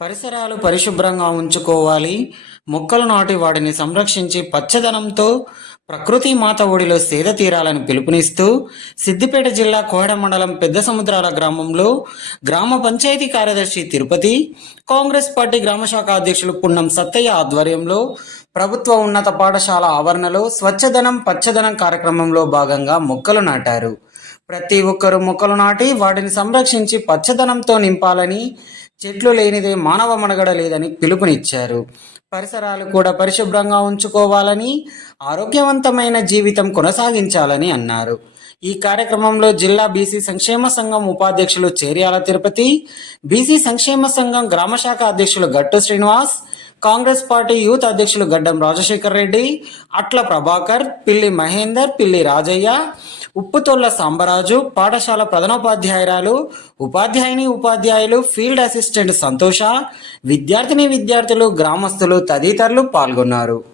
పరిసరాలు పరిశుభ్రంగా ఉంచుకోవాలి. మొక్కలు నాటి వాటిని సంరక్షించి పచ్చదనంతో ప్రకృతి మాత ఒడిలో సేద తీరాలని పిలుపునిస్తూ సిద్దిపేట జిల్లా కోహడ మండలం పెద్ద సముద్రాల గ్రామంలో గ్రామ పంచాయతీ కార్యదర్శి తిరుపతి కాంగ్రెస్ పార్టీ గ్రామ శాఖ అధ్యక్షులు పున్నం సత్తయ్య ఆధ్వర్యంలో ప్రభుత్వ ఉన్నత పాఠశాల ఆవరణలో స్వచ్ఛదనం పచ్చదనం కార్యక్రమంలో భాగంగా మొక్కలు నాటారు. ప్రతి ఒక్కరూ మొక్కలు నాటి వాటిని సంరక్షించి పచ్చదనంతో నింపాలని చెట్లు లేనిదే మానవ మనుగడ లేదని పిలుపునిచ్చారు. పరిసరాలు కూడా పరిశుభ్రంగా ఉంచుకోవాలని ఆరోగ్యవంతమైన జీవితం కొనసాగించాలని అన్నారు. ఈ కార్యక్రమంలో జిల్లా బీసీ సంక్షేమ సంఘం ఉపాధ్యక్షులు చేర్యాల తిరుపతి బీసీ సంక్షేమ సంఘం గ్రామ శాఖ అధ్యక్షులు గట్టు శ్రీనివాస్ కాంగ్రెస్ పార్టీ యూత్ అధ్యక్షులు గడ్డం రాజశేఖర్ రెడ్డి అట్ల ప్రభాకర్ పిల్లి మహేందర్ పిల్లి రాజయ్య ఉప్పుతొల్ల సాంబరాజు పాఠశాల ప్రధానోపాధ్యాయురాలు ఉపాధ్యాయుని ఉపాధ్యాయులు ఫీల్డ్ అసిస్టెంట్ సంతోష విద్యార్థిని విద్యార్థులు గ్రామస్తులు తదితరులు పాల్గొన్నారు.